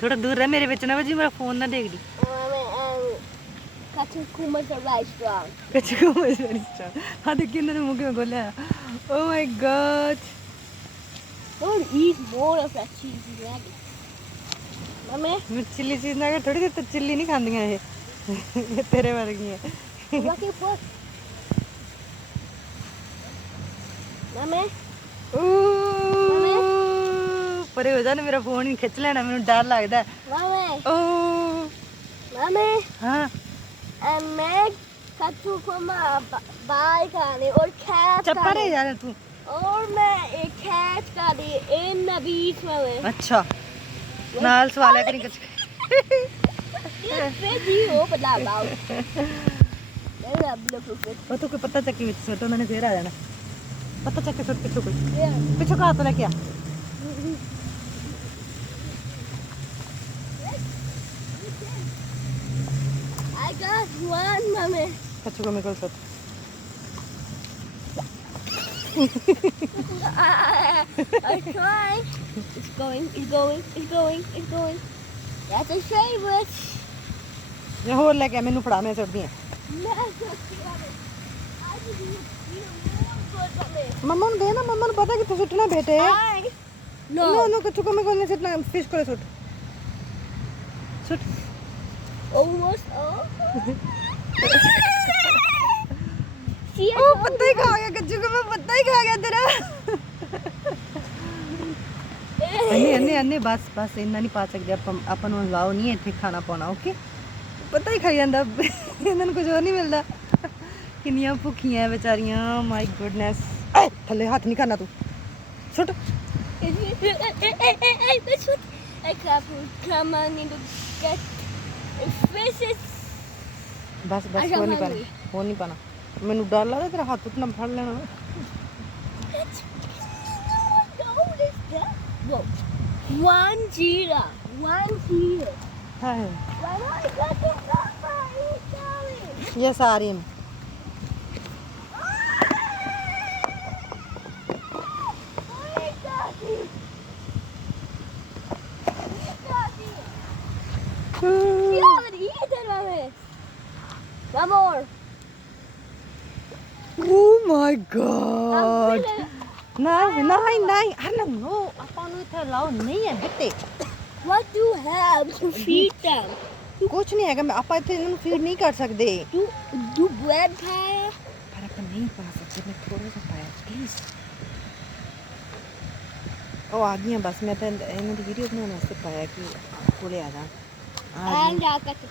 ਥੋੜਾ ਦੂਰ ਰਹਿ ਮੇਰੇ ਵਿੱਚ ਨਾ ਵਜੀ, ਮੇਰਾ ਫੋਨ ਨਾ ਦੇਖ ਲਈ। Katakuma's a restaurant. ਕੱਚੂ ਮਜ਼ਾ ਹਾਂ ਦੇਖ ਇਹਨਾਂ ਨੇ ਮੂੰਹ ਕਿਵੇਂ ਖੋਲਿਆ। Oh my God. Don't eat more of that cheesy nugget. Mommy, ਮੈਂ ਚਿੱਲੀ ਚੀਜ਼ ਨਾ ਥੋੜੀ ਦੇਰ ਤੱਕ ਚਿੱਲੀ ਨਹੀਂ ਖਾਂਦੀਆਂ ਇਹ ਤੇਰੇ ਵਰਗੀਆਂ। what you put? Mommy, ਪਰੇ ਹੋ ਜਾ ਨਾ, ਮੇਰਾ ਫੋਨ ਹੀ ਖਿੱਚ ਲੈਣਾ, ਮੈਨੂੰ ਡਰ ਲੱਗਦਾ। mommy, ਓ mommy. ਹਾਂ And make Katakuma buy kani or cat ਚੱਪਾ ਰੇ kani. ਯਾਰ ਤੂੰ। Or मैं एक cat kani in the beach में. ਅੱਛਾ ਨਾਲ ਸਵਾਲਿਆ ਕਰੀ ਕੁਛ। ये फिर ही हो बता लाओ. ये अब लोग को ਉਹ ਤੂੰ ਕੋਈ ਪੱਤਾ ਚੱਕੀ ਵਿੱਚ ਸੁੱਟ, ਉਹਨਾਂ ਨੇ ਫੇਰ ਆ ਜਾਣਾ। ਪੱਤਾ ਚੱਕ ਕੇ ਸੁੱਟ ਪਿੱਛੋਂ ਕੋਈ, Yeah. ਪਿੱਛੋਂ ਘਾਹ ਤੋਂ ਲੈ ਕੇ ਆ। I got one, mommy. ਪਿੱਛੋਂ ਕੋਈ ਮੇਰੇ ਕੋਲ ਸੁੱਟ। I'm trying. It's going, it's going, it's going, it's going. That's a favorite. ਜਾਂ ਹੋਰ ਲੈ ਕੇ ਆ, ਮੈਨੂੰ ਫੜਾ, ਮੈਂ ਸੁੱਟਦੀ ਆ। ਮੰਮਾ ਨੂੰ ਦੇ ਨਾ, ਮੰਮਾ ਨੂੰ ਪਤਾ ਕਿੱਥੇ ਸੁੱਟਣਾ ਬੇਟੇ। No. No, ਕਿੱਥੋਂ ਕਮੇ ਕੋਲ ਨਹੀਂ ਸੁੱਟਣਾ, ਫਿਸ਼ ਕੋਲੇ ਸੁੱਟ। ਸੁੱਟ। Almost. Oh. See, I ਉਹ told ਪੱਤਾ ਹੀ ਖਾ ਗਿਆ ਕੱਚੂ ਕੋ, ਮੈਂ ਪੱਤਾ ਹੀ ਖਾ ਗਿਆ ਤੇਰਾ। ਅੰਨੇ ਬਸ ਬਸ ਇੰਨਾ ਨਹੀਂ ਪਾ ਸਕਦੇ ਆਪਾਂ ਨੂੰ, ਅਲਾਓ ਨਹੀਂ ਇੱਥੇ ਖਾਣਾ ਪਾਉਣਾ। ਓਕੇ ਪਤਾ ਹੀ ਖਾਈ ਜਾਂਦਾ, ਇਹਨਾਂ ਨੂੰ ਕੁਝ ਹੋਰ ਨਹੀਂ ਮਿਲਦਾ। ਕਿੰਨੀਆਂ ਭੁੱਖੀਆਂ ਵਿਚਾਰੀਆਂ, ਮਾਈ ਗੁੱਡਨੈਸ। ਥੱਲੇ ਹੱਥ ਨਹੀਂ ਕਰਨਾ ਤੂੰ, ਸੁੱਟ। That's what I can't come on in the get fishes. ਬਸ ਬਸ ਹੋਰ ਨਹੀਂ ਪਾਣਾ, ਹੋਰ ਨਹੀਂ ਪਾਣਾ। ਮੈਨੂੰ ਡਰ ਲੱਗਦਾ ਤੇਰਾ ਹੱਥ ਉੱਤੇ ਨਾ ਫੜ ਲੈਣਾ। Whoa. One cheetah. One cheetah. ਹਾਏ Why not? I got the number. You tell me. Yes ਆ ਰਹੀ ਹੈ। You already eaten, mommy. One more. Oh my god. I'm ਨਹੀਂ ਅਰੇ ਨੋ, ਆਪਾਂ ਨੂੰ ਇੱਥੇ ਅਲਾਓ ਨਹੀਂ ਹੈ ਬੇਟੇ। What do you have to feed them? ਕੁਛ ਨਹੀਂ ਹੈਗਾ, ਆਪਾਂ ਇੱਥੇ ਇਹਨਾਂ ਨੂੰ ਫੀਡ ਨਹੀਂ ਕਰ ਸਕਦੇ। Do bread pie? ਪਰ ਆਪਾਂ ਨਹੀਂ ਪਾ ਸਕਦੇ, ਮੈਂ ਥੋੜਾ ਜਿਹਾ ਪਾਇਆ ਪਲੀਜ਼। ਉਹ ਆ ਗਈਆਂ ਬਸ, ਮੈਂ ਤਾਂ ਇਹਨਾਂ ਦੀ ਵੀਡੀਓ ਬਣਾਉਣ ਵਾਸਤੇ ਪਾਇਆ ਕਿ ਕੋਲੇ ਆ ਜਾ। And I got the